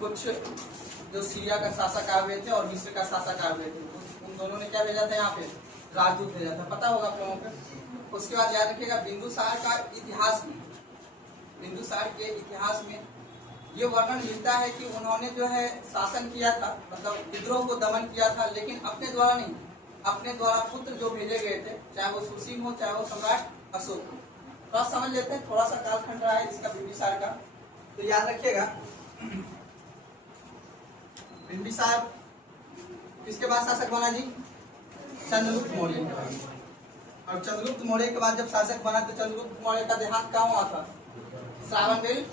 कुछ जो सीरिया का शासक आए हुए थे और मिस्र का शासक आए हुए थे, उन दोनों ने क्या भेजा था यहाँ पे, राजदूत भेजा था, पता होगा आप लोगों को। उसके बाद याद रखिएगा बिंदुसार का इतिहास में, बिंदुसार के इतिहास में ये वर्णन मिलता है कि उन्होंने जो है शासन किया था, मतलब विद्रोह को दमन किया था, लेकिन अपने द्वारा नहीं, अपने द्वारा पुत्र जो भेजे गए थे, चाहे वो सुसीम हो चाहे वो सम्राट अशोक हो। थोड़ा समझ लेते हैं, थोड़ा सा कालखंड रहा है इसका बिंबिसार का, तो याद रखिएगा बिंबिसार किसके बाद शासक बना जी, चंद्रगुप्त मौर्य के बाद। और चंद्रगुप्त मौर्य के बाद जब शासक बना तो चंद्रगुप्त मौर्य का देहांत कहाँ हुआ था, श्रावणबेल,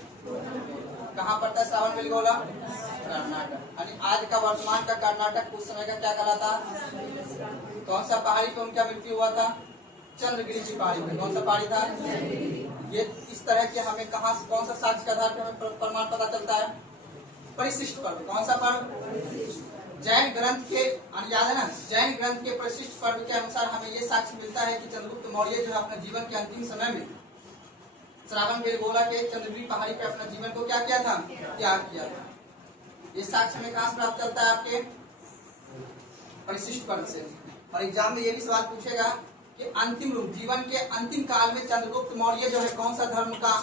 कहाँ पड़ता है श्रावणबेलगोला, कर्नाटक। यानी आज का वर्तमान का कर्नाटक उस समय का क्या कहलाता, कौन सा पहाड़ी पे उनका मृत्यु हुआ था, चंद्रगिरी की पहाड़ी पे। कौन सा पहाड़ी था ये। इस तरह के हमें कहाँ कौन सा साक्ष्य के आधार पर हमें प्रमाण पता चलता है, परिशिष्ट पर्व। कौन सा पर्व, जैन ग्रंथ के, याद है ना, जैन ग्रंथ के परिशिष्ट पर्व के अनुसार हमें ये साक्ष्य मिलता है कि चंद्रगुप्त मौर्य जो है अपने जीवन के अंतिम समय में श्रावणबेलगोला के चंद्रगिरी पहाड़ी पे अपना जीवन को क्या किया था, त्याग किया था। ये साक्ष्य में कहाँ से प्राप्त चलता है, आपके परिशिष्ट पर्व से। और एग्जाम में ये भी सवाल पूछेगा कि अंतिम रूप, जीवन के अंतिम काल में चंद्रगुप्त मौर्य जो है कौन सा धर्म का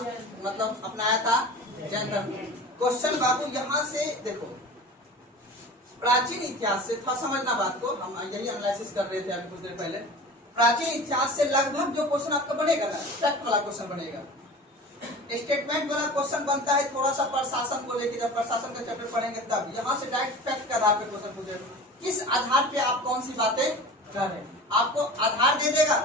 मतलब अपनाया था, जैन धर्म। क्वेश्चन बाबू यहाँ से देखो, प्राचीन इतिहास से थोड़ा समझना बात को, हम यही एनालिसिस कर रहे थे अभी कुछ देर पहले। प्राचीन इतिहास से लगभग जो क्वेश्चन आपका बनेगा ना, फैक्ट वाला क्वेश्चन बनेगा, स्टेटमेंट वाला क्वेश्चन बनता है थोड़ा सा प्रशासन को लेकर, जब प्रशासन का चैप्टर पढ़ेंगे तब। यहाँ से डायरेक्ट फैक्ट के आधार पर क्वेश्चन पूछेगा, किस आधार पे आप कौन सी बातें कर रहे हैं। आपको आधार दे देगा,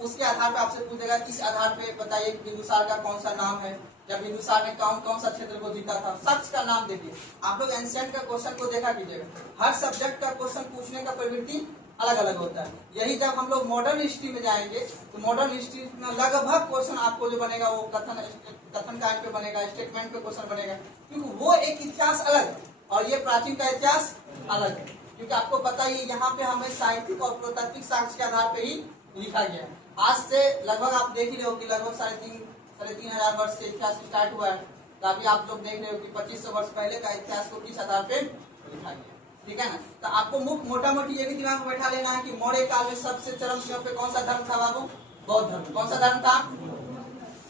उसके आधार पे आपसे पूछेगा इस आधार पे बताइए बिंदुसार का कौन सा नाम है, या बिंदुसार ने कौन कौन सा क्षेत्र को जीता था, शख्स का नाम देखिए। आप लोग एंशिएंट का क्वेश्चन को देखा कीजिएगा, हर सब्जेक्ट का क्वेश्चन पूछने का प्रवृत्ति अलग अलग होता है। यही जब हम लोग मॉडर्न हिस्ट्री में जाएंगे तो मॉडर्न हिस्ट्री में लगभग क्वेश्चन आपको जो बनेगा वो कथन कांड पे बनेगा, स्टेटमेंट पे क्वेश्चन बनेगा, क्योंकि वो एक इतिहास अलग है और ये प्राचीन का इतिहास अलग है। क्योंकि आपको पता ही यहाँ पे हमें साहित्यिक और पुरातात्विक साक्ष्य के आधार पे ही लिखा गया है। आज से लगभग आप देख ही रहे हो कि लगभग 3,500 वर्ष से इतिहास स्टार्ट हुआ है, तो अभी आप लोग देख रहे हो कि 2500 वर्ष पहले का इतिहास को किस आधार पे लिखा गया, ठीक है ना। तो आपको मोटा मोटी ये भी दिमाग में बैठा लेना है कि मौर्य काल में सबसे चरम सीमा पे कौन सा धर्म था बाबू, बौद्ध धर्म। कौन सा धर्म था,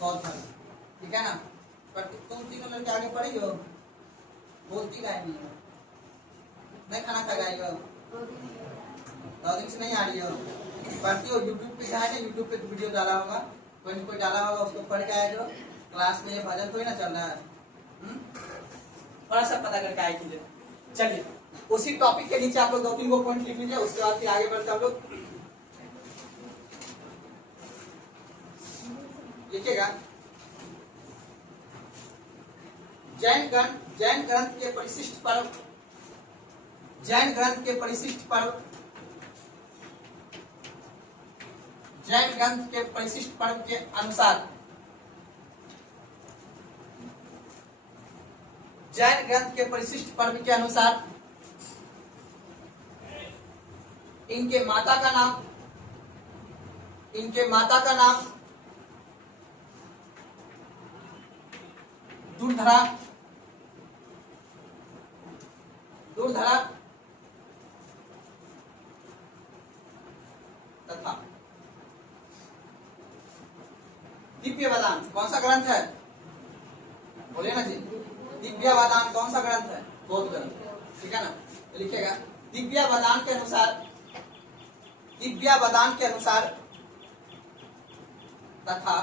बौद्ध धर्म, ठीक है ना। पर तुम तीनों लड़के आगे पढ़ी हो, बोलती गाय नहीं हो, नहीं खाना खा गई हो, 2 दिन से नहीं आ रही हो, पढ़ती हो। यूट्यूब पे जाए ना, यूट्यूब पे वीडियो डाला होगा, कोई न कोई डाला होगा, उसको पढ़ के आए जो क्लास में ये भजन थोड़ी ना चल रहा है, थोड़ा सा पता करके आए कीजिए। चलिए उसी टॉपिक के नीचे आप लोग 2-3 वो पॉइंट लिख लीजिए, उसके बाद फिर आगे बढ़ते हम लोग लिखिएगा। जैन ग्रंथ के परिशिष्ट पर्व, जैन ग्रंथ के परिशिष्ट पर्व, जैन ग्रंथ के परिशिष्ट पर्व के अनुसार, जैन ग्रंथ के परिशिष्ट पर्व के अनुसार इनके माता का नाम, इनके माता का नाम दूरधरा, दूरधरा तथा दिव्यवदान। कौन सा ग्रंथ है, बोलिए ना जी, दिव्यवदान कौन सा ग्रंथ है, बौद्ध ग्रंथ, ठीक है ना। तो लिखिएगा दिव्यवदान के अनुसार, दिव्यवदान के अनुसार तथा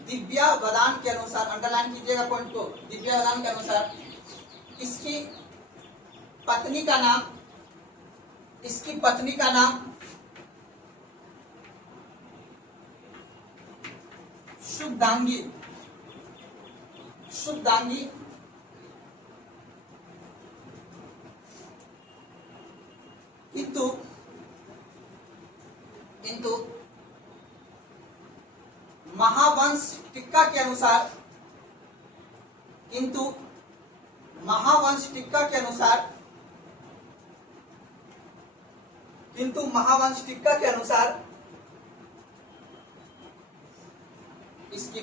दिव्यवदान के अनुसार, अंडरलाइन कीजिएगा पॉइंट को, दिव्यवदान के अनुसार इसकी पत्नी का नाम, इसकी पत्नी का नाम शुभदांगी, शुभदांगी किंतु महावंश टिक्का के अनुसार, किंतु महावंश टिक्का के अनुसार, किंतु महावंश टिक्का के अनुसार इसकी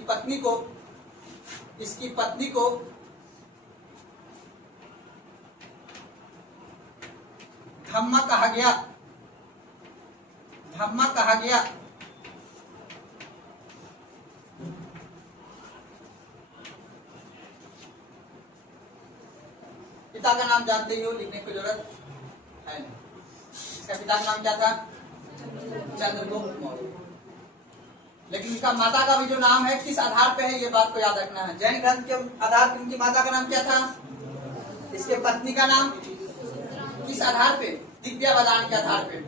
पत्नी को धम्मा कहा गया, धम्मा कहा गया। पिता का नाम जानते ही हो, लिखने की जरूरत है नहीं। इसका पिता का नाम क्या था? चंद्रगुप्त मौर्य। लेकिन इसका माता का भी जो नाम है किस आधार पे है, ये बात को याद रखना है। जैन ग्रंथ के आधार पर उनकी माता का नाम क्या था? इसके पत्नी का नाम किस आधार पे? दिव्यावदान के आधार पे।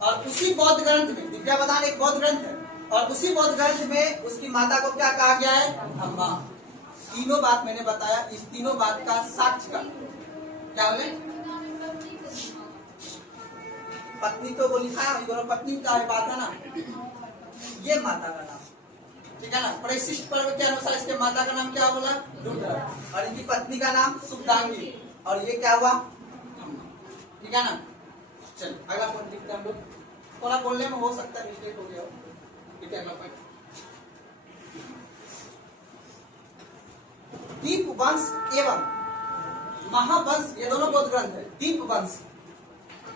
और उसी बौद्ध ग्रंथ में, दिव्यावदान एक बौद्ध ग्रंथ है, और उसी बौद्ध ग्रंथ में उसकी माता को क्या कहा गया है? धम्मा। तीनों बात मैंने बताया, इस तीनों बात का साक्ष्य का क्या बोले? पत्नी तो वो लिखा है, दोनों पत्नी का बात है ना, ये माता का नाम, ठीक है ना। परिशिष्ट पर्व के अनुसार इसके माता का नाम क्या बोला? रुद्र। और इनकी पत्नी का नाम सुखदांगी, और ये क्या हुआ? ठीक है ना। चल अगला पॉइंट देखते हैं हम लोग। थोड़ा बोलने में हो सकता है मिस्टेक हो गया हो, ठीक है। अगला पॉइंट, दीप वंश एवं महावंश, ये दोनों बौद्ध ग्रंथ है। दीप वंश,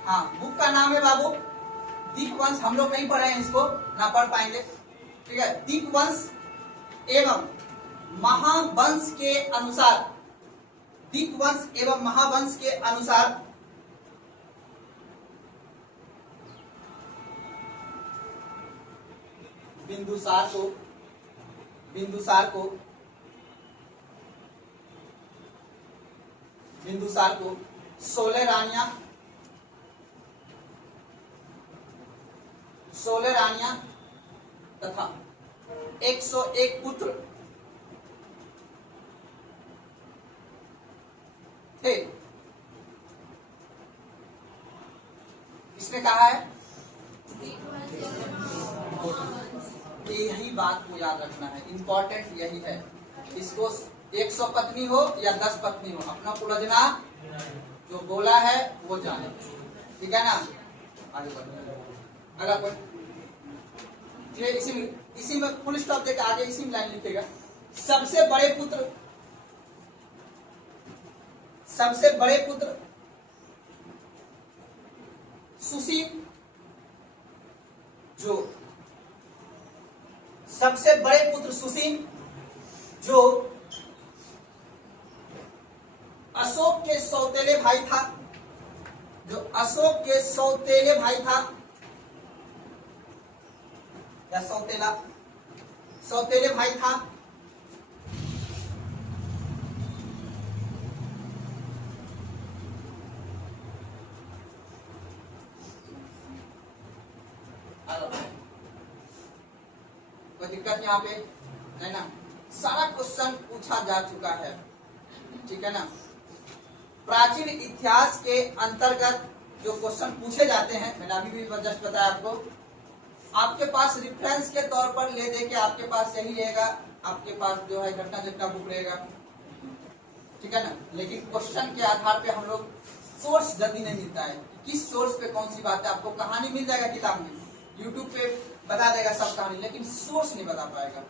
हाँ बुक का नाम है बाबू दीप वंश। हम लोग नहीं पढ़े हैं इसको, ना पढ़ पाएंगे, ठीक है। दीप वंश एवं महावंश के अनुसार, दीप वंश एवं महावंश के अनुसार बिंदुसार को, बिंदुसार को, बिंदुसार को 16 रानियां, 16 रानियां तथा 101 पुत्र थे। किसने कहा है? यही बात को याद रखना है, इंपॉर्टेंट यही है। इसको 100 पत्नी हो या 10 पत्नी हो, अपना पुरजना जो बोला है वो जाने, ठीक है ना। आगे बढ़ो, अगला पॉइंट, इसी में फुल स्टॉप देकर आगे इसी में लाइन लिखेगा। सबसे बड़े पुत्र, सबसे बड़े पुत्र सुशील, जो सबसे बड़े पुत्र सुशील जो अशोक के सौतेले भाई था, जो अशोक के सौतेले भाई था, या सौतेला, सौतेले भाई था। कोई दिक्कत यहाँ पे है ना। सारा क्वेश्चन पूछा जा चुका है, ठीक है ना। प्राचीन इतिहास के अंतर्गत जो क्वेश्चन पूछे जाते हैं, मैंने अभी भी जस्ट बताया आपको, आपके पास रिफरेंस के तौर पर ले दे के आपके पास यही रहेगा, आपके पास जो है घटना झटका बुक रहेगा, ठीक है ना। लेकिन क्वेश्चन के आधार पे हम लोग सोर्स जल्दी नहीं मिलता है, किस सोर्स पे कौन सी बात है। आपको कहानी मिल जाएगा किताब में, यूट्यूब पे बता देगा सब कहानी, लेकिन सोर्स नहीं बता पाएगा।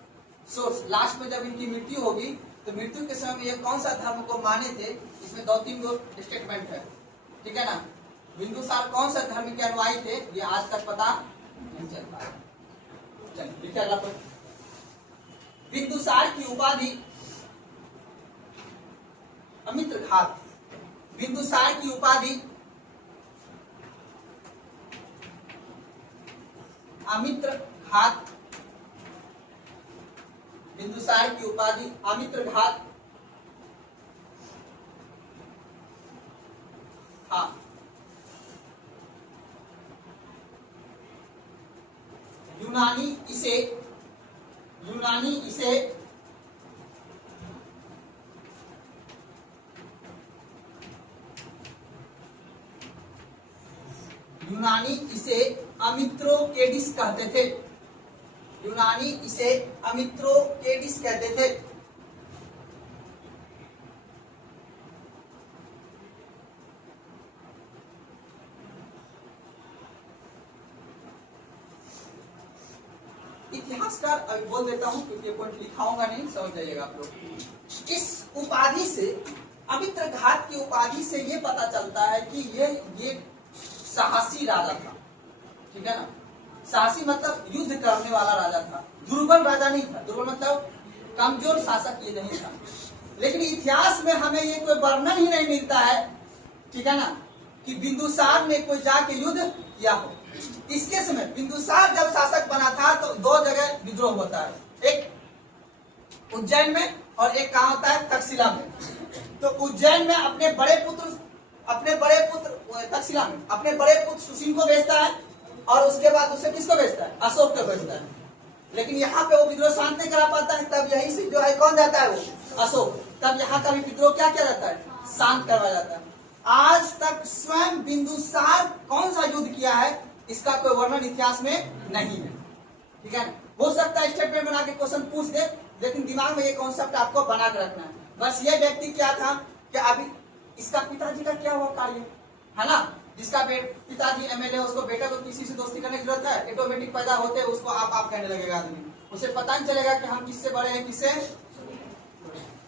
सोर्स लास्ट में जब इनकी मृत्यु होगी तो मृत्यु के समय में ये कौन सा धर्म को माने थे, इसमें 2-3 गो स्टेटमेंट है, ठीक है ना। बिंदुसार कौन सा धर्म के अनुयायी थे, ये आज तक पता नहीं चल पाया। चलिए लिखिए अगला पॉइंट। बिंदुसार की उपाधि अमित्रघात, बिंदुसार की उपाधि अमित्रघात, बिंदुसार की उपाधि अमित्रघात हाँ। यूनानी इसे यूनानी इसे अमित्रोकेडिस कहते थे, यूनानी इसे अमित्रोकेडिस कहते थे। इतिहासकार अभी बोल देता हूं क्योंकि ये पॉइंट लिखाऊंगा नहीं, समझ जाइएगा आप लोग। इस उपाधि से, अमित्रघात की उपाधि से ये पता चलता है कि ये साहसी राजा था, ठीक है ना। साहसी मतलब युद्ध करने वाला राजा था, दुर्बल राजा नहीं था। दुर्बल मतलब कमजोर शासक ये नहीं था। लेकिन इतिहास में हमें ये कोई वर्णन ही नहीं मिलता है, ठीक है ना, कि बिंदुसार ने कोई जाके युद्ध किया हो। इसके समय बिंदुसार जब शासक बना था तो दो जगह विद्रोह होता है, एक उज्जैन में और एक कहाँ होता है, तक्षशिला में। तो उज्जैन में अपने बड़े पुत्र तक्षशिला में अपने बड़े पुत्र सुशील को भेजता है और उसके बाद उसे किसको भेजता है, अशोक को भेजता है। लेकिन यहाँ पे वो विद्रोह शांत नहीं करा पाता है, तब यही से जो है कौन जाता है, वो अशोक। तब यहाँ का भी विद्रोह क्या किया जाता है, शांत करवाया जाता है। आज तक स्वयं बिंदुसार कौन सा युद्ध किया है इसका कोई वर्णन इतिहास में नहीं है, ठीक है। हो सकता है स्टेटमेंट बना के क्वेश्चन पूछ दे, लेकिन दिमाग में ये कॉन्सेप्ट आपको बना के रखना है। बस ये व्यक्ति क्या था कि अभी इसका पिताजी का क्या हुआ कार्य, है ना, जिसका पिताजी एमएलए, उसको बेटा को किसी से दोस्ती करने की जरूरत है, ऑटोमेटिक पैदा होते हैं उसको आप कहने लगेगा आदमी, उसे पता नहीं चलेगा कि हम किससे बड़े हैं किससे।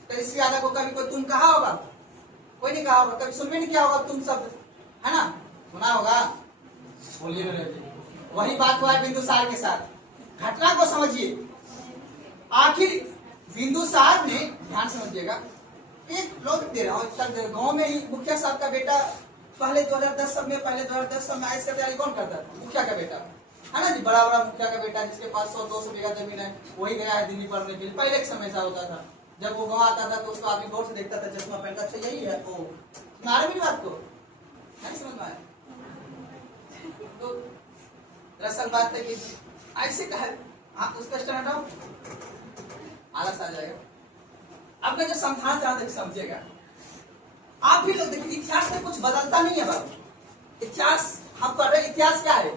तो इसलिए आधा को कभी कोई तुम कहा होगा, कोई नहीं कहा होगा, कभी सुन भी नहीं किया होगा तुम शब्द, है ना, सुना होगा, बोलिए। वही बात हुआ है बिंदुसार के साथ। घटना को समझिए, आखिर बिंदुसार ने, ध्यान समझिएगा, एक लोग दे रहा हूँ, गाँव में ही मुखिया साहब का बेटा पहले 2010 में आइस का तैयारी कौन करता था, मुखिया का बेटा, है ना जी, बड़ा बड़ा मुखिया का बेटा जिसके पास 100-200 बीघा जमीन है, वही गया है दिल्ली पढ़ने के लिए। पहले एक समय ऐसा होता था, जब वो गाँव आता था तो उसको आदमी गौर से देखता था, चश्मा पहनता, अच्छा यही है वो, मारे भी बात को नहीं समझ में आया। तो दरअसल बात है कि ऐसे कहा आप उसका स्टैंड आओ, आलस आ जाएगा। अब मैं जो समझाना चाहते समझिएगा, आप भी लोग देखिए, इतिहास में कुछ बदलता नहीं है बाबू। इतिहास हम पढ़ रहे, इतिहास क्या है,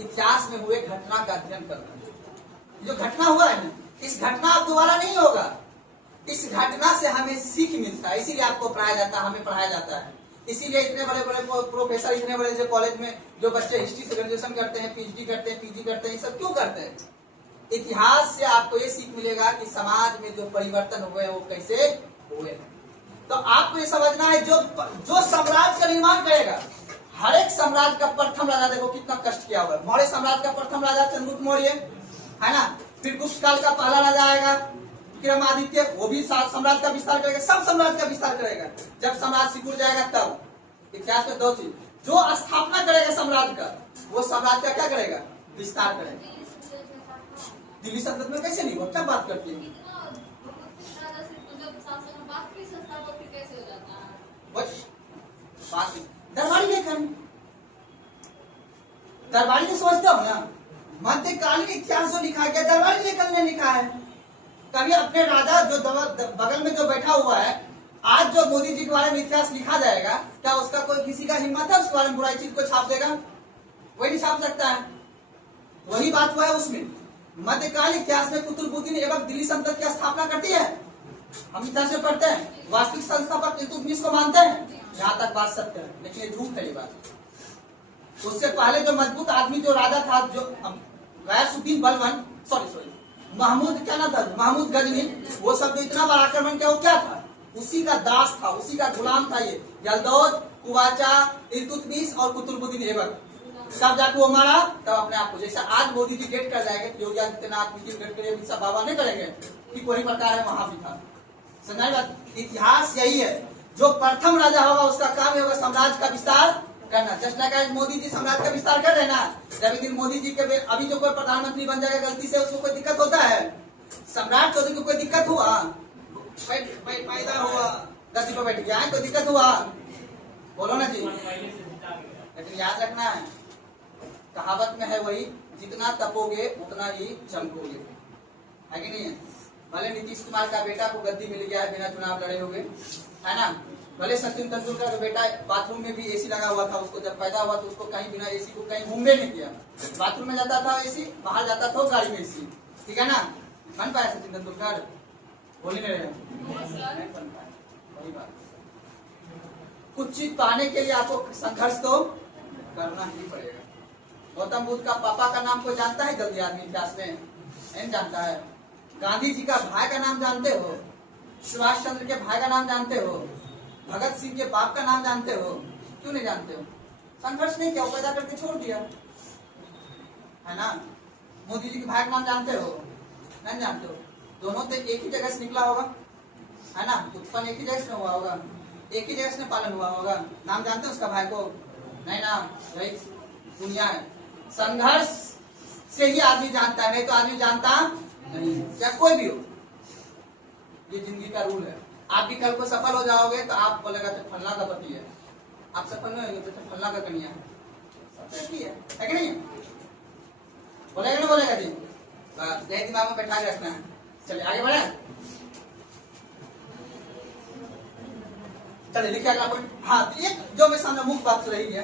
इतिहास में हुए घटना का अध्ययन करना। जो घटना हुआ है ना, इस घटना अब दोबारा नहीं होगा, इस घटना से हमें सीख मिलता है, इसीलिए आपको पढ़ाया जाता है, हमें पढ़ाया जाता है। इसीलिए इतने बड़े बड़े प्रोफेसर, इतने बड़े जो कॉलेज में जो बच्चे हिस्ट्री से ग्रेजुएशन करते हैं, पीएचडी करते हैं, पीजी करते हैं, ये सब क्यों करते हैं। इतिहास से आपको ये सीख मिलेगा कि समाज में जो परिवर्तन हुए वो कैसे हुए। तो आपको ये समझना है, जो साम्राज्य का निर्माण करेगा, हर एक साम्राज्य का प्रथम राजा देखो कितना कष्ट किया हुआ है। मौर्य साम्राज्य का प्रथम राजा चंद्रगुप्त मौर्य, है ना, फिर गुप्त काल का पहला राजा आएगा विक्रमादित्य, वो भी साम्राज्य का विस्तार करेगा, सब साम्राज्य का विस्तार करेगा। जब साम्राज्य सिकुड़ जाएगा तब इतिहास में दो चीज, जो स्थापना करेगा साम्राज्य का, वो साम्राज्य का क्या करेगा, विस्तार करेगा। दिल्ली सल्तनत में कैसे नहीं हुआ, क्या बात करती है, दरबारी लेखन, दरबारी ने सोचते हो ना, मध्यकालीन इतिहास जो लिखा गया दरबारी लेखन ने लिखा है। कभी अपने राजा जो बगल में जो बैठा हुआ है, आज जो मोदी जी के बारे में इतिहास लिखा जाएगा, क्या उसका कोई किसी का हिम्मत है उसके बारे में बुराई चीज को छाप देगा, वही नहीं छाप सकता है। वही बात हुआ है उसमें, मध्यकालीन इतिहास में कुतुबुद्दीन ऐबक दिल्ली सल्तनत की स्थापना करती है, हम इतिहास में पढ़ते हैं। वास्तविक संस्थापक इल्तुतमिश को मानते हैं, जहां तक बात सत्य है, लेकिन ये झूठ है ये बात। उससे पहले जो मजबूत आदमी जो राजा था, जो गयासुद्दीन बलबन, सॉरी महमूद, क्या ना था, महमूद गजनी, वो सब जो इतना बड़ा आक्रमण किया वो क्या था, उसी का दास था, उसी का गुलाम था ये यलदौद, कुवाचा, इल्तुतमिश और कुतुबुद्दीन ऐबक। तब जाके वो मारा, तब अपने आप को, जैसे आज मोदी जी डेट कर जाएंगे, योगी आदित्यनाथ, नितिन गडकरी, सब बाबा नहीं करेंगे कि कोई प्रकार है, वहां भी था। समझ बात, इतिहास यही है, जो प्रथम राजा होगा उसका काम होगा साम्राज्य का विस्तार करना। जस्ट लाइक मोदी जी साम्राज्य का विस्तार कर रहे हैं ना, जब एक दिन मोदी जी के अभी जो कोई प्रधानमंत्री बन जाएगा गलती से, उसको कोई दिक्कत होता है, सम्राट चौधरी को कोई दिक्कत हुआ, पैदा हुआ, गद्दी पर बैठ गया, कोई दिक्कत हुआ, बोलो ना जी। लेकिन याद रखना है, कहावत में है वही, जितना तपोगे उतना ही चमकोगे, है कि नहीं है। भले नीतीश कुमार का बेटा को गद्दी मिल गया है बिना चुनाव लड़े हुए, है ना, भले सचिन तेंदुलकर का बेटा बाथरूम में भी एसी लगा हुआ था, उसको जब पैदा हुआ तो उसको कहीं बिना एसी को कहीं घूमने नहीं किया, बाथरूम में जाता था एसी, बाहर जाता था गाड़ी में एसी, ठीक है ना। बन पाया सचिन तेंदुलकर, बोली नहीं बन पाया, वही बात। कुछ चीज पाने के लिए आपको संघर्ष तो करना ही पड़ेगा। गौतम बुद्ध का पापा का नाम कोई जानता है जल्दी आदमी इतिहास में, नहीं जानता है। गांधी जी का भाई का नाम जानते हो, सुभाष चंद्र के भाई का नाम जानते हो, भगत सिंह के बाप का नाम जानते हो, क्यों नहीं जानते हो? संघर्ष नहीं किया, पैदा करके छोड़ दिया, है ना। मोदी जी के भाई का नाम जानते हो? नहीं जानते हो? दोनों तो एक ही जगह से निकला होगा, है ना, उत्पन्न एक ही जगह से हुआ होगा, एक ही जगह से पालन हुआ होगा। नाम जानते हो उसका भाई को? नहीं ना, वही दुनिया है। संघर्ष से ही आदमी जानता है, नहीं तो आदमी जानता नहीं, चाहे कोई भी हो। ये जिंदगी का रूल है। आप भी कल को सफल हो जाओगे तो आप बोलेगा तो फलना का पति है, आप सफल नहीं होंगे तो फलना का कन्या है, सब एक ही है कि नहीं? बोलेगा ना, बोलेगा जी, बस यही दिमाग में बैठा के रखना है। चलिए आगे बढ़े, चलिए लिखिए अगला पॉइंट। हाँ, एक जो मेरे सामने मुख्य बात रही है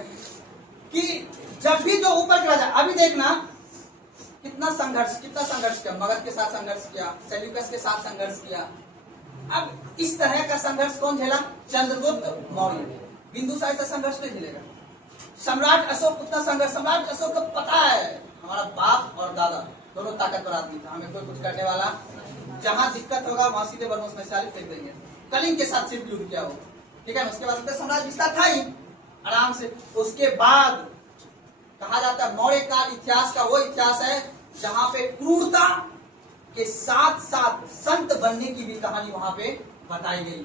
कि जब भी जो ऊपर का राजा, अभी देखना कितना संघर्ष किया, मगध के साथ संघर्ष किया, सेल्यूकस के साथ संघर्ष किया। अब इस तरह का संघर्ष कौन झेला? चंद्रगुप्त मौर्य। बिंदुसार ऐसा संघर्ष नहीं झेलेगा। सम्राट अशोक उतना संघर्ष, सम्राट अशोक को पता है हमारा बाप और दादा दोनों ताकतवर आदमी था, हमें कोई कुछ करने वाला, जहां दिक्कत होगा वहां सीधे बरमोस में सारी फेंक देंगे। कलिंग के साथ सिर्फ युद्ध किया हो, ठीक है ना। उसके बाद सम्राट विस्तार था ही आराम से। उसके बाद कहा जाता है मौर्य काल इतिहास का वो इतिहास है जहां पे क्रूरता के साथ साथ संत बनने की भी कहानी वहां पे बताई गई है।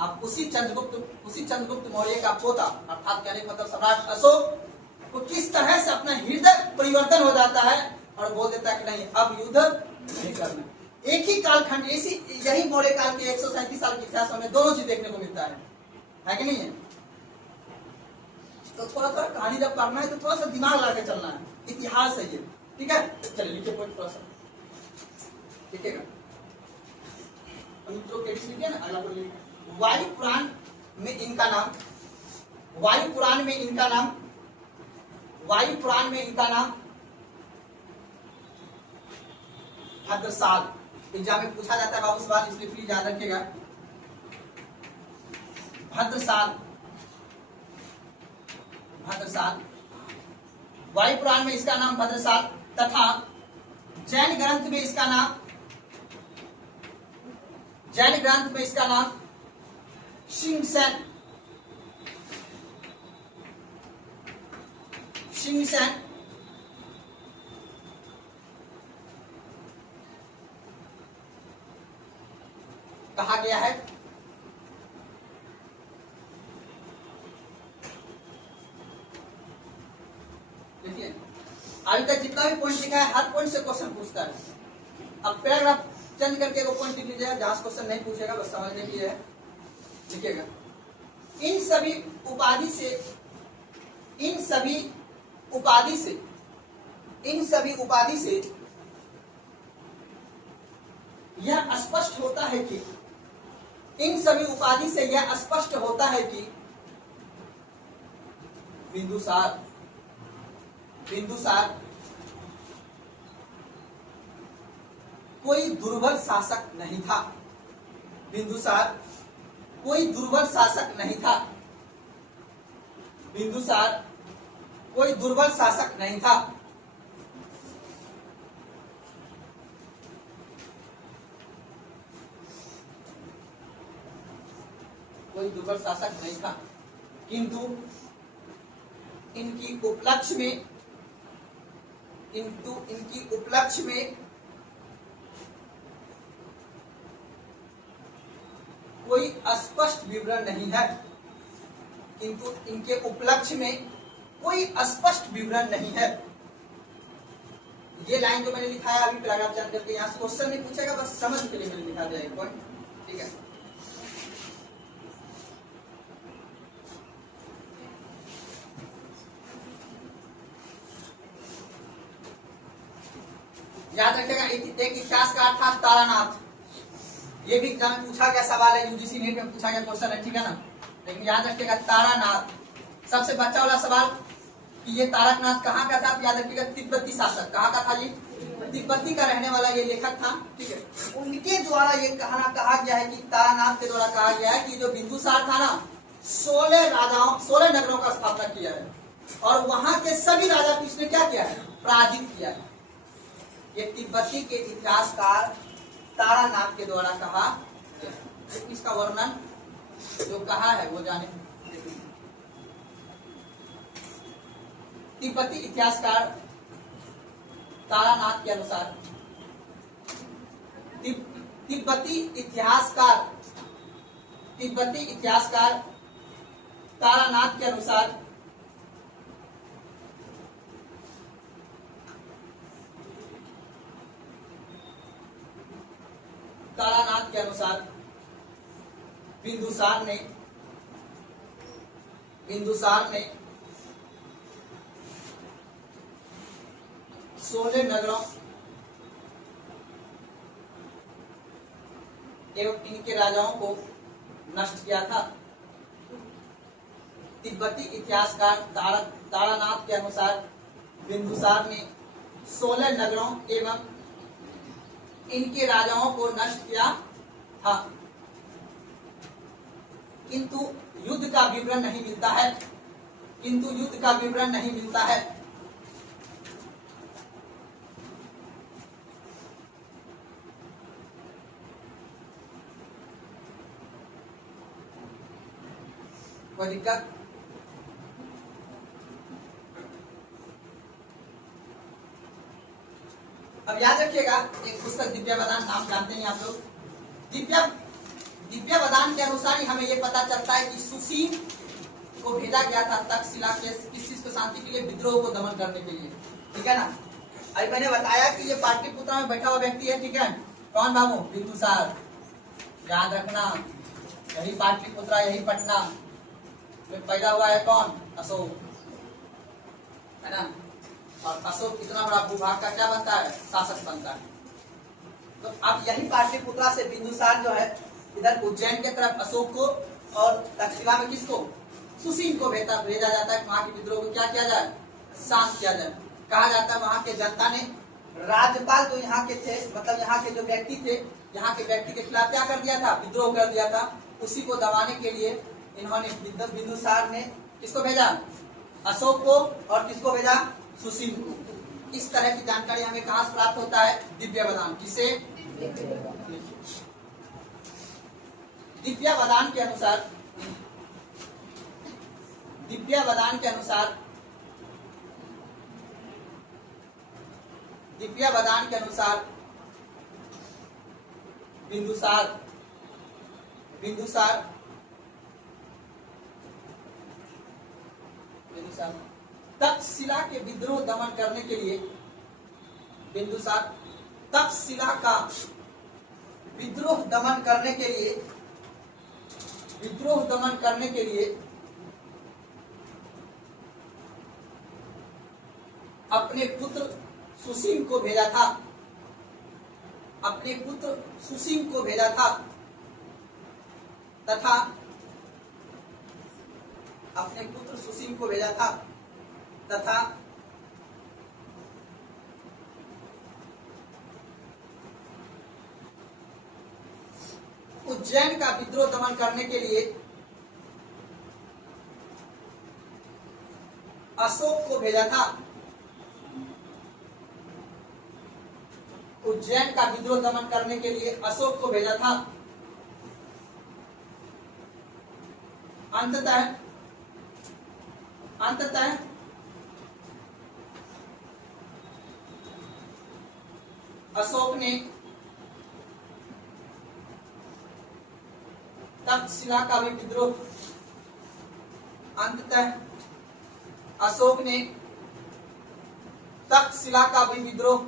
आप उसी चंद्रगुप्त मौर्य का पोता अर्थात कहने का मतलब सम्राट अशोक को किस तरह से अपना हृदय परिवर्तन हो जाता है और बोल देता है कि नहीं, अब युद्ध नहीं करना। एक ही कालखंड, यही मौर्य काल के 137 साल के इतिहास में दोनों चीज देखने को मिलता है कि नहीं है? तो थोड़ा थोड़ा कहानी जब पढ़ना है तो थोड़ा सा दिमाग लगा के चलना है, इतिहास है ये, ठीक है। चलिए लिखिए पॉइंट थोड़ा सा लिखिएगा, लिखिए ना। अगला पॉइंट, वायु पुराण में इनका नाम, वायु पुराण में इनका नाम भद्रसाल। एग्जाम में पूछा जाता है बाबू सवाल, इसलिए प्लीज याद रखिएगा। भद्रसाल वायु पुराण में इसका नाम भद्रसाल तथा जैन ग्रंथ में इसका नाम शिंगसेन कहा गया है। देखिए अभी तक जितना भी पॉइंट लिखा है हर पॉइंट से क्वेश्चन पूछता है। अब पैराग्राफ चेंज करके वो पॉइंट लिख लीजिएगा, जहां से क्वेश्चन नहीं पूछेगा बस समझने के लिए है। लिखिएगा, इन सभी उपाधि से यह स्पष्ट होता है कि बिंदुसार कोई दुर्बल शासक नहीं था। बिंदुसार कोई दुर्बल शासक नहीं था। कोई दुर्बल शासक नहीं था। किंतु इनकी उपलक्ष्य में कोई स्पष्ट विवरण नहीं है। किंतु इनके उपलक्ष्य में कोई स्पष्ट विवरण नहीं है। ये लाइन जो मैंने लिखा है अभी पैराग्राफ चेंज करके, यहाँ से क्वेश्चन नहीं पूछेगा, बस समझ के लिए मैंने लिखा दिया एक पॉइंट, ठीक है। याद रखिएगा, एक इतिहास का था तारानाथ। ये भी एग्जाम में पूछा गया सवाल है, यूजीसी नेट में पूछा गया क्वेश्चन है, ठीक है ना। लेकिन याद रखिएगा तारानाथ सबसे बच्चा वाला सवाल कि ये तारकनाथ कहाँ का था। याद रखिएगा तिब्बती शासक, कहाँ का था ये? तिब्बती का रहने वाला ये लेखक था, ठीक है। उनके द्वारा ये कहा गया है कि तारानाथ के द्वारा कहा गया है कि जो बिंदुसार था ना 16 नगरों का स्थापना किया है और वहां के सभी राजा को इसने क्या किया है? पराजित किया है। ये तिब्बती के इतिहासकार तारानाथ के द्वारा कहा, इसका वर्णन जो कहा है वो जाने। तिब्बती इतिहासकार तारानाथ के अनुसार, तिब्बती इतिहासकार तारानाथ के अनुसार बिंदुसार ने 16 नगरों एवं इनके राजाओं को नष्ट किया था। तिब्बती इतिहासकार तारानाथ के अनुसार बिंदुसार ने 16 नगरों एवं इनके राजाओं को नष्ट किया था, किंतु युद्ध का विवरण नहीं मिलता है। कोई दिक्कत? अब याद रखिएगा, एक पुस्तक दिव्यावदान, नाम जानते हैं आप लोग। दिव्यावदान के अनुसार ही हमें ये पता चलता है कि सुसीम को भेजा गया था तक्षशिला के किस चीज को, शांति के लिए, विद्रोह को दमन करने के लिए। ठीक है ना? अभी मैंने बताया कि ये पाटलिपुत्र में बैठा हुआ व्यक्ति है। ठीक है, कौन बाबू? बिंदुसार। याद रखना, यही पाटलिपुत्र, यही पटना में पैदा हुआ है। कौन? अशोक, है ना? और अशोक इतना बड़ा भूभाग का क्या बनता है? शासक बनता है। तो अब यही पाटलिपुत्रा से बिंदुसार जो है इधर उज्जैन के तरफ अशोक को, और तक्षशिला में किसको? सुसीम को भेजा जाता है। वहां के विद्रोह को क्या किया जाए? शांत किया जाए। कहा जाता है वहां के जनता ने, राज्यपाल जो यहाँ के थे, मतलब यहाँ के जो व्यक्ति थे, यहाँ के व्यक्ति के खिलाफ क्या कर दिया था? विद्रोह कर दिया था। उसी को दबाने के लिए इन्होंने, बिंदुसार ने किसको भेजा? अशोक को। और किसको भेजा? सुसीम को। इस तरह की जानकारी हमें कहां से प्राप्त होता है? दिव्यावदान। किसे? दिव्यावदान के अनुसार बिंदुसार तक्षशिला के विद्रोह दमन करने के लिए, बिंदुसार तक्षशिला का विद्रोह दमन करने के लिए अपने पुत्र सुसीम को भेजा था। तथा उज्जैन का विद्रोह दमन करने के लिए अशोक को भेजा था। उज्जैन का विद्रोह दमन करने के लिए अशोक को भेजा था। अंततः अशोक ने तक्षशिला का भी विद्रोह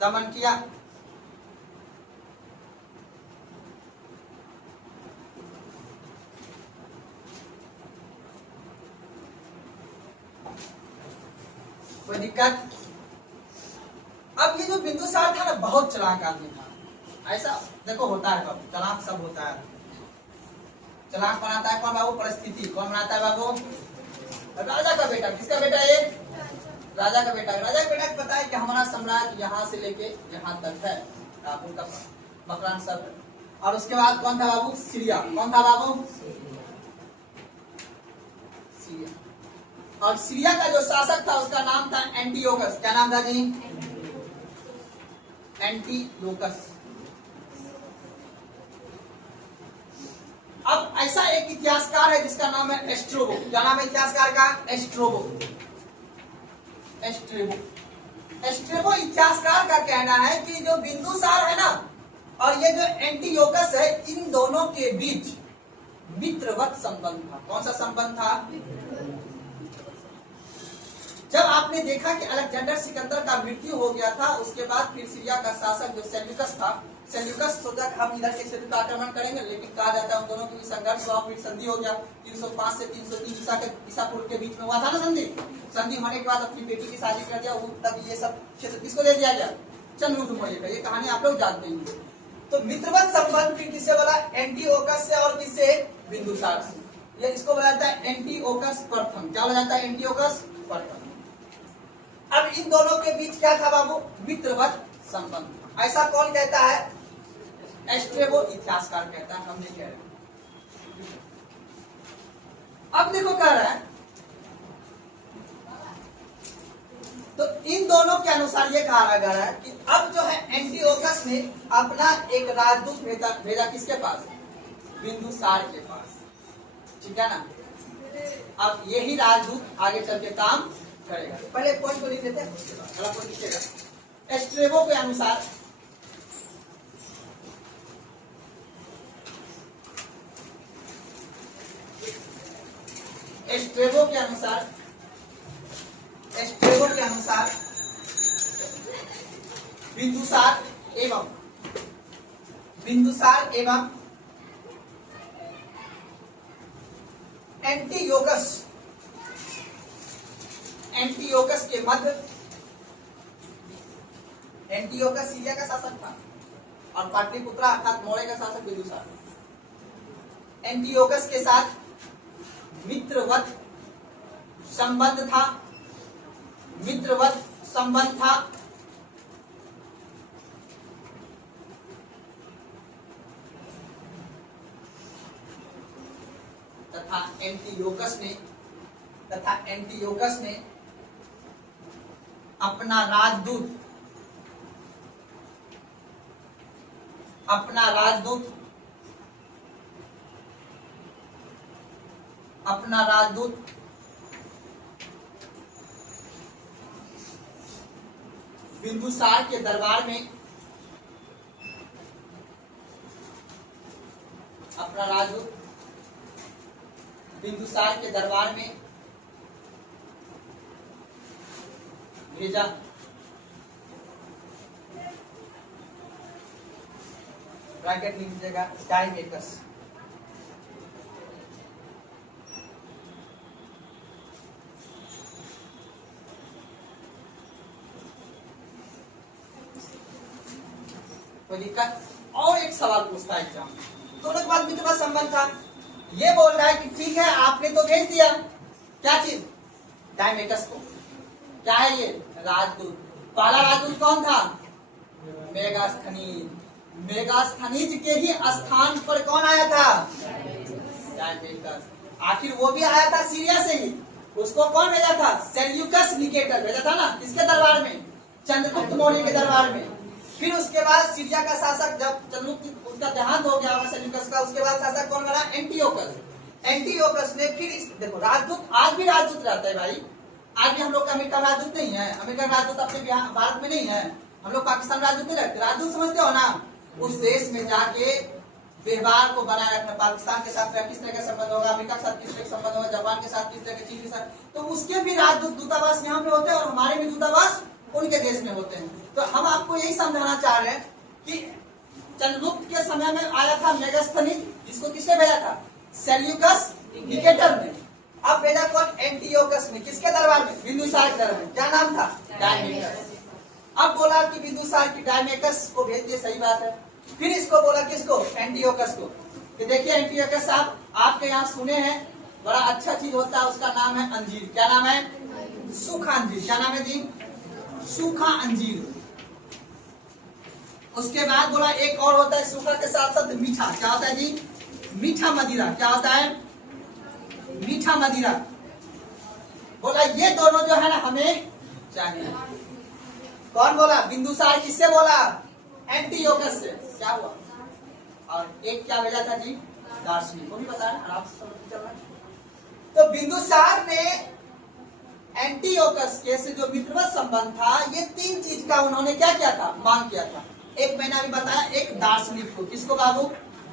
दमन किया। कोई दिक्कत? अब ये जो बिंदुसार था ना, बहुत चालाक आदमी था। ऐसा देखो होता है बाबू, चालाक सब होता है। चालाक बनाता है कौन बाबू? परिस्थिति। कौन बनाता है बाबू? राजा का बेटा। किसका बेटा? ये राजा का बेटा। राजा का बेटा को पता है कि हमारा साम्राज्य यहाँ से लेके यहाँ तक है, उनका मकरान सब। और उसके बाद कौन था बाबू? सीरिया। कौन था बाबू? सीरिया। और सीरिया का जो शासक था उसका नाम था एंटियोकस। क्या नाम था जी? एंटियोकस। अब ऐसा एक इतिहासकार है जिसका नाम है एस्ट्रोबो। क्या नाम है इतिहासकार का? एस्ट्रोबो। एस्ट्रोबो इतिहासकार का कहना है कि जो बिंदुसार है ना और ये जो एंटीओकस है, इन दोनों के बीच मित्रवत संबंध था। कौन सा संबंध था? जब आपने देखा कि अलेक्जेंडर सिकंदर का मृत्यु हो गया था, उसके बाद फिर सीरिया का शासक जो सेल्यूकस था, सेल्यूकस सोचा कि हम इधर के क्षेत्र पर आक्रमण करेंगे, लेकिन कहा जाता है उन दोनों के बीच संघर्ष हुआ, फिर संधि हो गया। 305 से 303 ईसा पूर्व के बीच में हुआ था ना संधि। संधि होने के बाद अपनी बेटी की शादी कर दिया, तब ये सब क्षेत्र किसको दे दिया गया? चंद्रगुप्त मौर्य का। ये कहानी आप लोग जानते हैं। तो मित्रवत संबंध फिर किससे बोला? एंटीओकस से और किससे? बिंदुसार से। ये इसको बोला जाता है एंटीओकस प्रथम। क्या बोला जाता है? एंटीओकस प्रथम। अब इन दोनों के बीच क्या था बाबू? मित्रवत संबंध। ऐसा कौन कहता है? एस्ट्रेबो इतिहासकार कहता है, हम नहीं कह रहे। अब देखो कह रहा है, तो इन दोनों के अनुसार ये कहा जा रहा है कि अब जो है एंटीओकस ने अपना एक राजदूत भेजा किसके पास? बिंदुसार के पास। ठीक है ना? अब यही राजदूत आगे चल के काम करेगा। पहले पॉइंट को लिख लेते हैं, अगला पॉइंट लिखिएगा। एस्ट्रेबो के अनुसार एस्ट्रेबो के अनुसार बिंदुसार एवं एंटीओकस के मध्य, एंटीओकस सीरिया का शासक था और पाटलिपुत्रा अर्थात मौर्य का शासक बिंदुसार, एंटीओकस के साथ मित्रवत संबंध था। तथा एंटीओकस ने अपना राजदूत बिंदुसार के दरबार में भेजा। ब्रैकेट लिख दीजिएगा, डायमेकस। दिक्कत? और एक सवाल पूछता है एग्जाम, दोनों के बाद मित्रवत संबंध था। ये बोल रहा है कि ठीक है आपने तो भेज दिया, क्या चीज? डायमेकस को। क्या है ये? राजदूत। पहला राजदूत कौन था? मेगास्थनीज के ही स्थान पर कौन आया था? डायमेकस। आखिर वो भी आया था सीरिया से ही, उसको कौन भेजा था? सेल्यूकस निकेटर भेजा था ना। किसके दरबार में? चंद्रगुप्त मौर्य के दरबार में। फिर उसके बाद सीरिया का शासक जब चंद्रगुप्त उसका देहांत हो गया सेल्यूकस का, उसके बाद शासक कौन बना? एंटीओकस। एंटीओकस ने फिर देखो राजदूत, आज भी राजदूत रहता है भाई। आज भी हम लोग का अमेरिका राजदूत नहीं है, अमेरिका राजदूत अपने भारत में नहीं है, हम लोग पाकिस्तान राजदूत नहीं रखते। राजदूत समझते हो ना? उस देश में जाके व्यवहार को बनाए रखना, पाकिस्तान के साथ किस तरह का संबंध होगा, अमेरिका के साथ किस तरह का संबंध होगा, जापान के साथ किस तरह के, चीन के साथ, तो उसके भी राजदूत दूतावास यहाँ पे होते हैं और हमारे भी दूतावास उनके देश में होते हैं। तो हम आपको यही समझाना चाह रहे हैं कि चंद्रगुप्त के समय में आया था मेगास्थनीज, जिसको किसने भेजा था? सेल्यूकस निकेटर ने। अब भेजा कौन? एंटीओकस ने। किसके दरबार में? बिंदुसार के दरबार में। क्या नाम था? डायमेकस। अब बोला कि बिंदुसार की डायमेकस को भेज दिए, सही बात है। फिर इसको बोला किसको? एंटीओकस को, कि देखिए एंटीओकस साहब आपके यहाँ सुने हैं बड़ा अच्छा चीज होता है, उसका नाम है अंजीर। क्या नाम है? सूखा अंजीर। क्या नाम है जी? सूखा अंजीर। उसके बाद बोला एक और होता है सूखा के साथ साथ मीठा। क्या होता है जी? मीठा मदिरा। क्या होता है? मीठा मदिरा। बोला ये दोनों जो है ना हमें चाहिए। कौन बोला? बिंदुसार। किससे बोला? एंटीओकस से। क्या हुआ? और एक क्या भेजा था जी, दार्शनिक, वो भी बता रहे हैं, आराम से समझ चल रहा है। तो बिंदुसार ने एंटीओकस के से जो मित्रवत संबंध था, ये 3 चीज का उन्होंने क्या किया था, मांग किया था। एक मैंने अभी बताया, एक दार्शनिक को, किसको बाबू,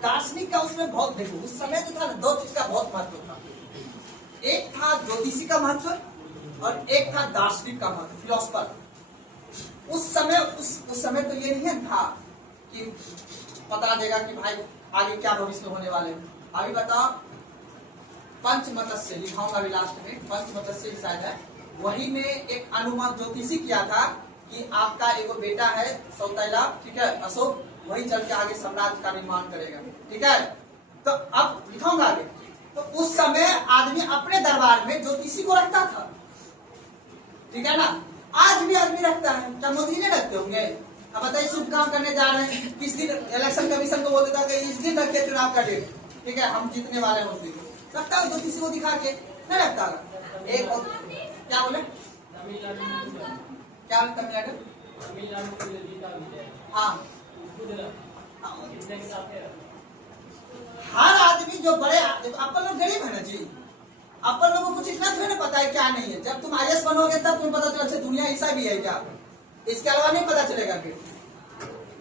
दार्शनिक का उसमें बहुत, देखो उस समय जो था ना 2 चीज का बहुत महत्व था। एक था ज्योतिषी का महत्व और एक था दार्शनिक का महत्व, फिलोसफर। उस समय तो ये नहीं था कि पता देगा कि भाई आगे क्या भविष्य होने वाले। अभी बताओ, पंचमतस्य लिखाऊंगा अभी लास्ट में, पंचमतस्य शायद है, वही ने एक अनुमान ज्योतिषी किया था कि आपका एगो बेटा है सौतेला, ठीक है, अशोक, वही चल के आगे साम्राज्य का निर्माण करेगा, ठीक है। तो अब लिखाऊंगा आगे। तो उस समय आदमी अपने दरबार में ज्योतिषी को रखता था, ठीक है ना। आज भी आदमी रखता है, क्या मोदी ने रखते होंगे। अब बताइए, शुभ काम करने जा रहे हैं, किस दिन इलेक्शन कमीशन को बोलता था कि इस दिन रखिए चुनाव का डेट, ठीक है, हम जीतने वाले हैं उस दिन, रखता है ज्योतिषी को दिखा के, नहीं रखता। एक और क्या बोले, क्या तमिलनाडु, हाँ, हर आदमी जो बड़े, अपन लोग गरीब है ना जी, अपन लोगों को कुछ इतना थोड़ी ना पता है क्या नहीं है। जब तुम IAS बनोगे तब तुम्हें पता चला, अच्छा दुनिया ऐसा भी है क्या, इसके अलावा नहीं पता चलेगा। फिर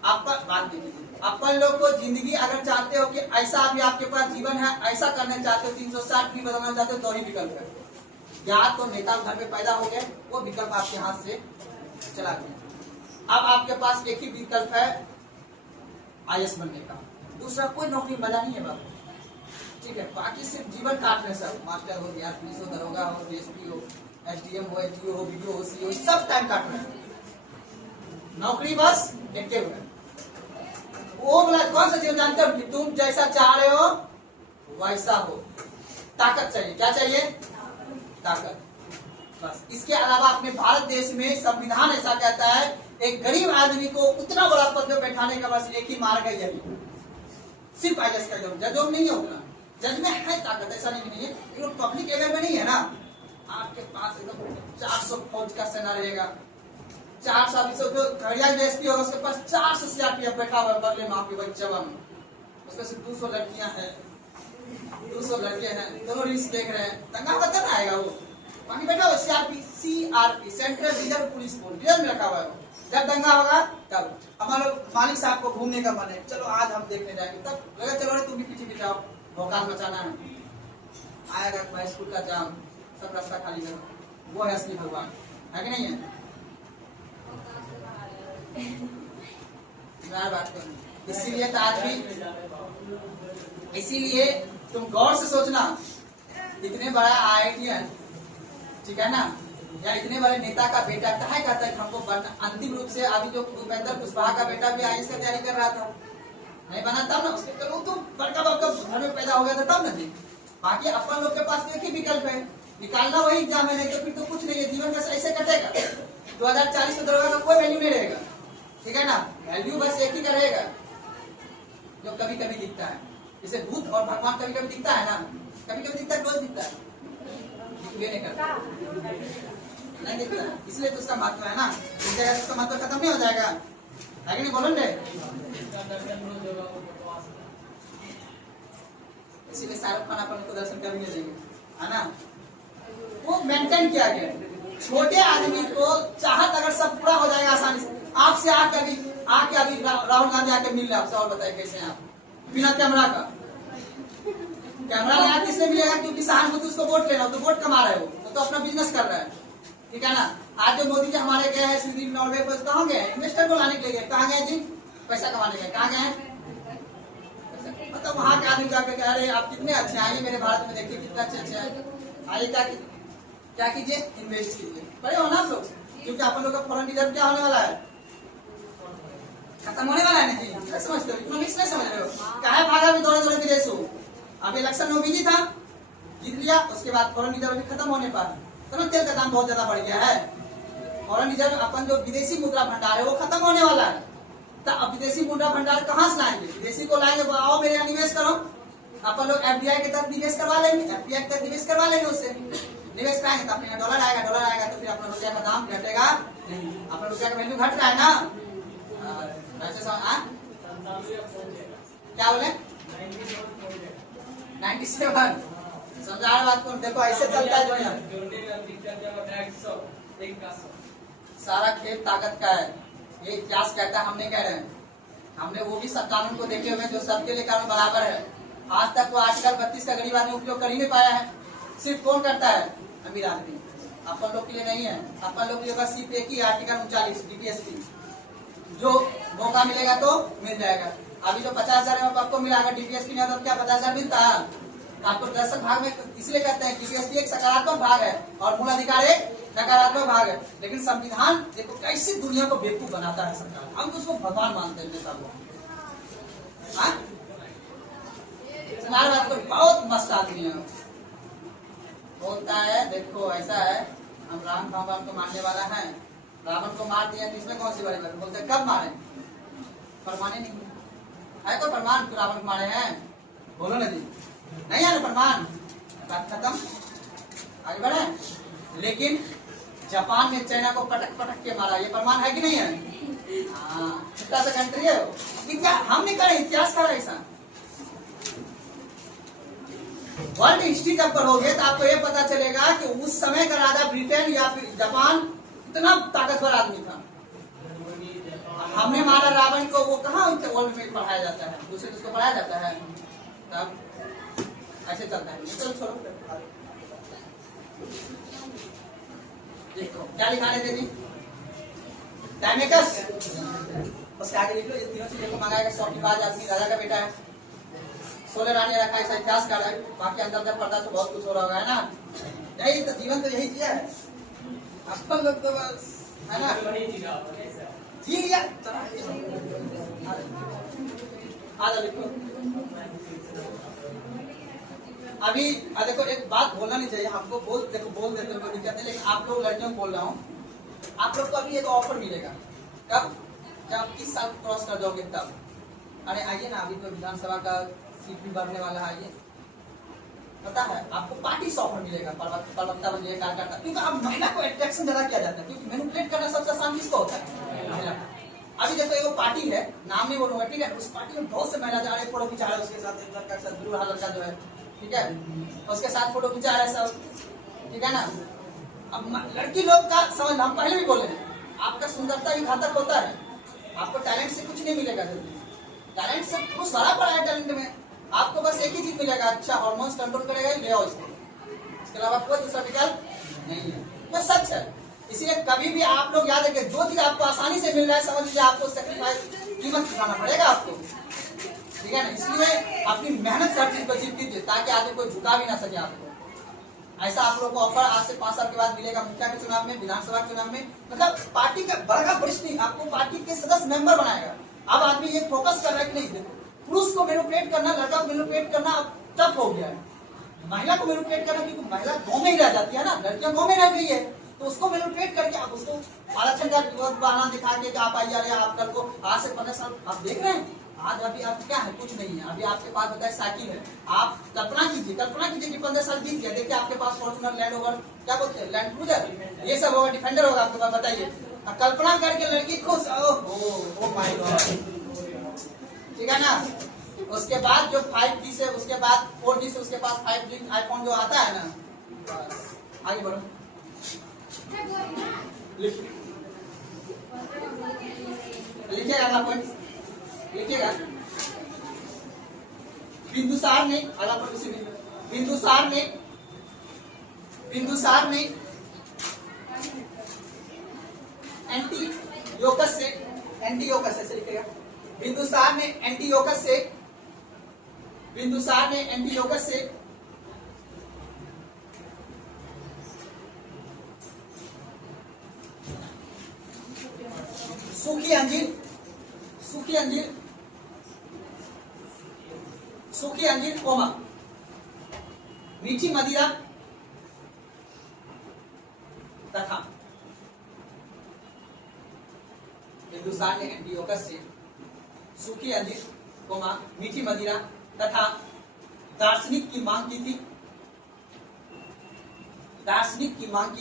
आपका बात देखिए, अपन लोग को जिंदगी अगर चाहते हो कि ऐसा अभी आपके पास जीवन है, ऐसा करना चाहते हो, 360 भी बदलना चाहते हो, 2 ही विकल्प है। या तो नेता घर में पैदा हो गए, वो विकल्प आपके हाथ से चला गया। अब आपके पास एक ही विकल्प है IAS बनने का, दूसरा कोई नौकरी मजा नहीं है बाबू, ठीक है। बाकी सिर्फ जीवन काटने, सब मास्टर हो गया, पुलिस हो, दरोगा हो, DSP हो, SDM हो, SDO हो, BDO हो, CO, सब टाइम काटना है। नौकरी बस एक के हुए। वो बोला कौन सा जीवन जानते हो कि तुम जैसा चाह रहे हो वैसा हो। ताकत चाहिए, क्या चाहिए, ताकत, बस। इसके अलावा अपने भारत देश में संविधान ऐसा कहता है, एक गरीब आदमी को उतना बड़ा पद में बैठाने का बस एक ही मार्ग है, यही सिर्फ IAS का जॉब। जज नहीं है उतना, जज में है ताकत, ऐसा नहीं है, लेकिन पब्लिक एरिया में नहीं है ना। आपके पास एकदम 400 फौज का सेना रहेगा, 400 जो खड़िया DSP होगा, उसके पास 400 CRPF बैठा हुआ बगले में, आपके बच्चे उसमें से 200 लड़कियां हैं, 200 लड़के हैं, दोनों रील्स देख रहे हैं, दंगा होगा तब आएगा वो। वहीं बैठा हुआ CRP central reserve police force reserve में रखा हुआ है। जब दंगा होगा तब हमारे मालिक साहब को घूमने का मन है, चलो आज हम देखने जाएंगे, तब लगा चलो रे तुम भी पीछे जाओ, भौकाल मचाना है। आएगा स्कूल का जाम, सब रास्ता खाली करो, वो है असली भगवान, है कि नहीं है। बात करूँ, इसीलिए तो आज भी, इसीलिए तुम गौर से सोचना, इतने बड़ा IIT, ठीक है ना, या इतने बड़े नेता का बेटा कहा कहता है कि हमको बनना। अंतिम रूप से अभी जो भूपेंद्र कुशवाहा का बेटा भी IAS का तैयारी कर रहा था, नहीं बना तब ना, उसके करो तो बड़का घर में पैदा हो गया था तब ना थी। बाकी अपन लोग के पास एक ही विकल्प है, निकालना वही एग्जाम है, नहीं तो फिर तो कुछ नहीं है, जीवन का ऐसे कटेगा। 2040 में दरोगा का कोई वैल्यू नहीं रहेगा, ठीक है ना, वैल्यू बस एक ही का रहेगा जो कभी कभी दिखता है, जैसे भूत और भगवान कभी कभी दिखता है ना, कभी कभी दिखता है, रोज दिखता है, नहीं करता, नहीं दिखता, इसलिए तो उसका महत्व है ना। उसका महत्व खत्म नहीं हो जाएगा, है कि नहीं, बोलो ने। इसीलिए शाहरुख खान अपन को दर्शन करने देंगे, है ना। वो मेंटेन किया गया, छोटे आदमी को चाहत अगर सब पूरा हो जाएगा आसानी से। आपसे आके अभी राहुल गांधी आके मिल रहे आपसे, और बताइए कैसे हैं आप, बिना कैमरा का। कैमरा लगा किसने मिलेगा, क्योंकि सहानुभूति उसको वोट लेना, तो वोट कमा रहे हो, तो अपना बिजनेस कर रहा है, ठीक है ना। आज जो मोदी जी हमारे गए हैं स्वीडन नॉर्वे पर, कहाँ गए, इन्वेस्टर को लाने के लिए गए, कहाँ गए जी, पैसा कमाने गए, कहाँ गए, मतलब वहाँ के आदमी जाकर कह रहे आप कितने अच्छे, आइए मेरे भारत में देखिए कितना अच्छे हैं, आइए क्या कीजिए, इन्वेस्ट कीजिए, बड़े हो ना आप लोग, क्योंकि आप लोग का फॉरेन रिजर्व क्या होने वाला है, खत्म होने वाला है ना जी। क्या समझते हो, इकोनॉमिक्स नहीं समझ रहे हो, काहे भागा भी दौड़े दौड़े विदेश हो। अब इलेक्शन में बिजी था, जीत लिया, उसके बाद फॉरेन रिजर्व भी खत्म होने पर तो तेल का दाम बहुत ज्यादा बढ़ गया है। फॉरेन रिजर्व अपन जो विदेशी मुद्रा भंडार है वो खत्म होने वाला है, तो अब विदेशी मुद्रा भंडार कहाँ से लाएंगे, विदेशी को लाएंगे, आओ मेरे यहाँ निवेश करो। अपन लोग FDI के तहत निवेश करवा लेंगे, FPI के तहत निवेश करवा लेंगे, उससे निवेश कराएंगे तो अपने डॉलर आएगा, तो फिर अपना रुपया का दाम घटेगा नहीं, अपना रुपया का वैल्यू घट रहा है ना। क्या बोले 97। समझा रहे बात को? देखो ऐसे चलता है दुनिया। सारा खेल ताकत का है, ये इतिहास कहता है, हम नहीं कह रहे हैं। हमने वो भी सब कानून को देखे हुए जो सबके लिए कानून बराबर है। आज तक वो आर्टिकल 32 का गरीब आदमी उपयोग कर ही नहीं पाया है। सिर्फ कौन करता है? अमीर आदमी। अपन लोग के लिए नहीं है। अपन लोग के लिए बस सिर्फ एक ही आर्टिकल 39 डीपीएसपी, जो मौका मिलेगा तो मिल जाएगा। अभी जो 50,000 में आपको मिला, डीपीएसपी नहीं तो क्या 50,000 मिलता है आपको? दर्शक भाग में इसलिए कहते हैं डीपीएसपी एक सकारात्मक भाग है और मूल अधिकार एक नकारात्मक भाग है। लेकिन संविधान देखो कैसे दुनिया को बेवकूफ बनाता है सरकार। हम तो उसको भगवान मानते हैं सब लोग। बात को बहुत मस्त आदमी है, बोलता है देखो ऐसा है, हम राम भगवान को मानने वाला है, रावण को मार दिया, इसमें कौन सी बड़ी बात? बोलते कब मारे? प्रमाण नहीं है। कोई प्रमाण तो रावण को मारे हैं? बोलो ना जी, नहीं है ना प्रमाण, बात खत्म, आगे बढ़े। लेकिन जापान ने चाइना को पटक पटक के मारा, ये प्रमाण है कि नहीं है? हाँ, छोटा सा कंट्री है। इतिहास हम नहीं करे, इतिहास कर ऐसा। वर्ल्ड हिस्ट्री जब पढ़ोगे तो आपको ये पता चलेगा कि उस समय का राजा ब्रिटेन या फिर जापान इतना ताकतवर आदमी था। हमने मारा रावण को, वो कहाँ वर्ल्ड में पढ़ाया जाता है? दूसरे उसको पढ़ाया जाता है? तब ऐसे चलता है। चलो छोड़ो, देखो क्या लिखाने दे दी डायमेकस, उसके आगे लिख लो ये तीनों चीजें को मंगाएगा। शौकीबाज आदमी, राजा का बेटा है, 16 रानी रखा, ऐसा इतिहास कर रहा है। बाकी अंदर जब पढ़ता तो बहुत कुछ हो रहा होगा, है ना? यही तो जीवन तो यही जिया है अपन लोग तो बस, है ना? जी लिया, आजा लिखो। अभी देखो एक बात बोलना नहीं चाहिए हमको, बोल देखो बोल देते हो कोई दिक्कत नहीं, लेकिन आप लोग लड़कियों को बोल रहा हूँ, आप लोग को अभी एक ऑफर मिलेगा। कब? जब 30 साल क्रॉस कर जाओगे तब। अरे आइए ना, अभी तो विधानसभा का सीट भी बढ़ने वाला है। आइए, पता है आपको पार्टी से ऑफर मिलेगा, प्रवक्ता बनिए, कार्यकर्ता। क्योंकि अब महिला को अट्रैक्शन ज्यादा किया जाता है, क्योंकि मैनिपुलेट करना सबसे आसान किसको होता है? महिला। अभी देखो एक पार्टी है, नाम नहीं बोलूंगा, ठीक है? उस पार्टी में बहुत से महिला जा रहे हैं, फोटो खिंचा रहे हैं उसके साथ, एक लड़का के साथ, दूल्हा लड़का जो है, ठीक है, उसके साथ फोटो खिंचा रहे हैं सब, ठीक है ना? अब लड़की लोग का समझ, हम पहले भी बोले हैं, आपका सुंदरता ही घातक होता है। आपको टैलेंट से कुछ नहीं मिलेगा, टैलेंट से कुछ भरा पड़ा है। टैलेंट में आपको बस एक ही चीज मिलेगा, अच्छा हार्मोन्स कंट्रोल करेगा, ले आओ इसको, इसके अलावा कोई दूसरा विकल्प नहीं है। ये सच है। इसलिए कभी भी आप लोग याद रखें, जो चीज आपको आसानी से मिल रहा है, समझ लीजिए आपको सेक्रीफाइस, कीमत चुकाना पड़ेगा आपको, ठीक है ना? इसलिए अपनी मेहनत से हर चीज को अचीव कीजिए, ताकि आगे कोई झुका भी ना सके आपको। ऐसा आप लोगों को ऑफर आज से 5 साल के बाद मिलेगा, मुखिया के चुनाव में, विधानसभा के चुनाव में, मतलब पार्टी का बड़ा वरिष्ठ नहीं, आपको पार्टी के सदस्य मेंबर बनाएगा। अब आदमी ये फोकस कर रहा है कि नहीं, पुरुष को मैनिपुलेट करना, लड़का को मैनिपुलेट करना अब टफ हो गया है। महिला को मैनिपुलेट करना, क्योंकि महिला गाँव में ही रह जाती है ना, लड़कियां गाँव में रह गई है, तो उसको मैनिपुलेट करके आप उसको आरक्षण का बहाना दिखा के आप आइए, अरे आप कल को आज से 15 साल आप देख रहे हैं, आज अभी आप क्या है, कुछ नहीं है। अभी आपके पास होता है साइकिल है, आप कल्पना कीजिए कि 15 साल बीत गया, देखिए आपके पास फॉर्च्यूनर, लैंड रोवर, क्या बोलते हैं, लैंड क्रूजर, ये सब होगा, डिफेंडर होगा आपके पास, बताइए। कल्पना करके लड़की खुश, ओह माय गॉड, ठीक है ना? उसके बाद जो 5G से, उसके बाद 4G से, उसके बाद 5G आईफोन जो आता है ना, आगे बढ़ो, लिखिएगा ना, कोई लिखिएगा। बिंदुसार ने, बिंदुसार ने एंटीयोकस ऐसे लिखेगा। बिंदुसार ने एंटीयोकस से सूखी अंजीर कोमा मीठी मदिरा तथा, हिंदुस्तान ने एंटीयोकस से सूखी अंजीर कोमा मीठी मदिरा तथा दार्शनिक की मांग की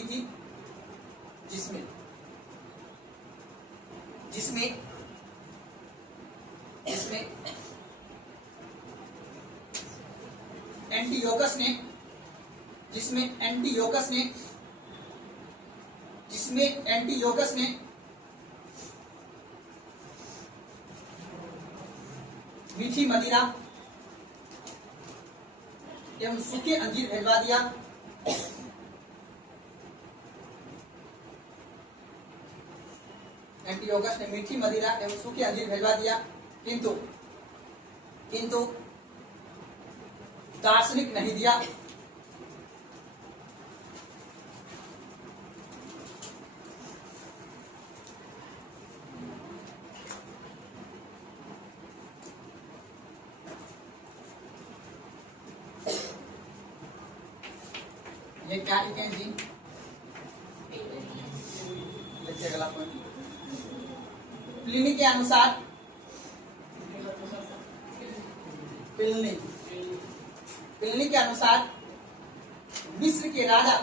थी, जिसमें एंटीयोकस ने मीठी मदिरा एवं सूखे अंजीर भिजवा दिया। एंटीयोकस ने मीठी मदिरा एवं सूखे अंजीर भिजवा दिया, किंतु दार्शनिक नहीं दिया। ये क्या लिखें जी? देखिए अगला पॉइंट, प्लिनी के अनुसार प्लिनी के अनुसार मिस्र के राजा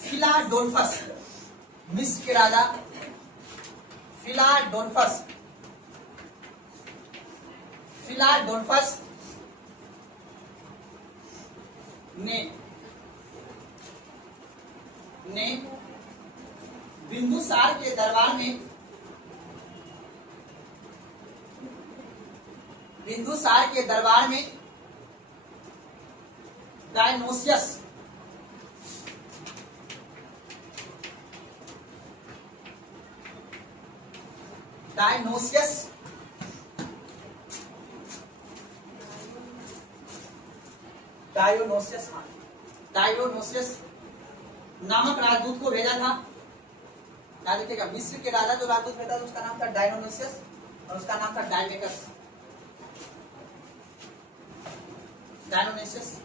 फिलाडोल्फस ने बिंदुसार के दरबार में डायनोसियस नामक राजदूत को भेजा था। क्या लिखेगा? मिस्र के राजा जो राजदूत भेजा था उसका नाम था डायनोसियस और उसका नाम था डायमेकस। डायनोसियस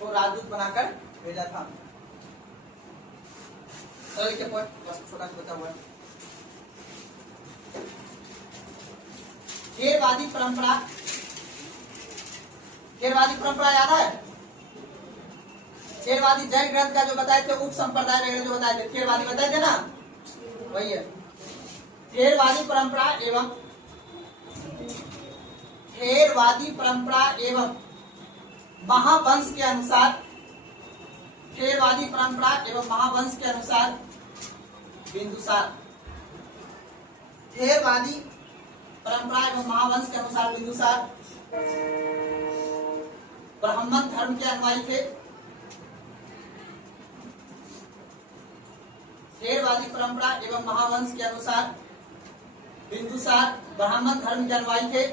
को राजदूत बनाकर भेजा था। के पॉइंट बस छोटा सा बता हुआ है। खेरवादी परंपरा याद है? खेरवादी जैन ग्रंथ का जो बताए थे, उप संप्रदाय वगैरह जो बताए थे, खेरवादी बताए थे ना, वही है। खेरवादी परंपरा एवं महावंश के अनुसार बिंदुसार ब्राह्मण धर्म के अनुयायी थे। खेरवादी परंपरा एवं महावंश के अनुसार बिंदुसार ब्राह्मण धर्म के अनुयायी थे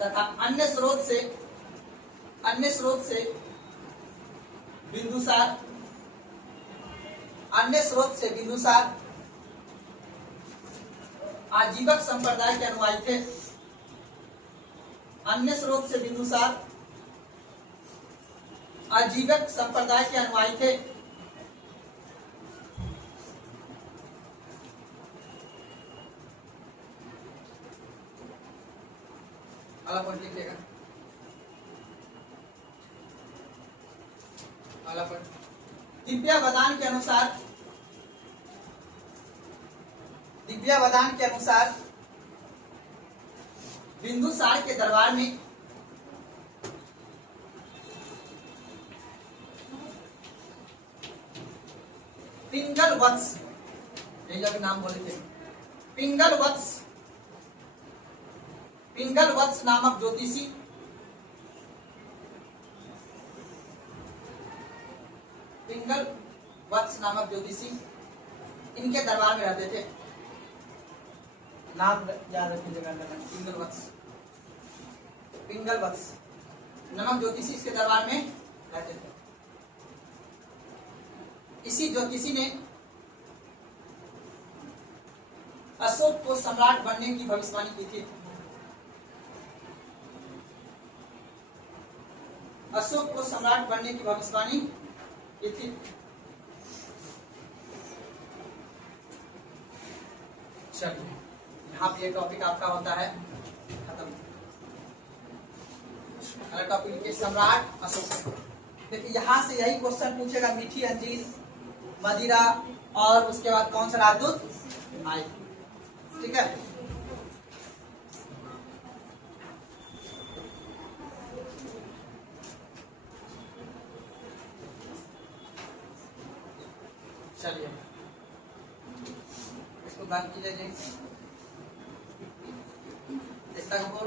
तथा अन्य स्रोत से बिंदुसार आजीवक संप्रदाय के अनुयायी थे। अन्य स्रोत से बिंदुसार आजीवक संप्रदाय के अनुयायी थे। अगला पॉइंट लिखिएगा। अगला पॉइंट, दिव्यावदान के अनुसार बिंदुसार के दरबार में पिंगल वत्स, यही अभी नाम बोले थे, पिंगल वत्स नामक ज्योतिषी इनके दरबार में रहते थे। नाम याद रखिएगा, पिंगल वत्स नामक ज्योतिषी इसके दरबार में रहते थे। इसी ज्योतिषी ने अशोक को सम्राट बनने की भविष्यवाणी की थी। चलिए, यहाँ पे ये टॉपिक आपका होता है खत्म। अगला टॉपिक के सम्राट अशोक। देखिए यहाँ से यही क्वेश्चन पूछेगा, मीठी अंजीर मदिरा और उसके बाद कौन सा राजदूत आए। ठीक है, चलिए इसको बंद कीजिए जी। एकता कपूर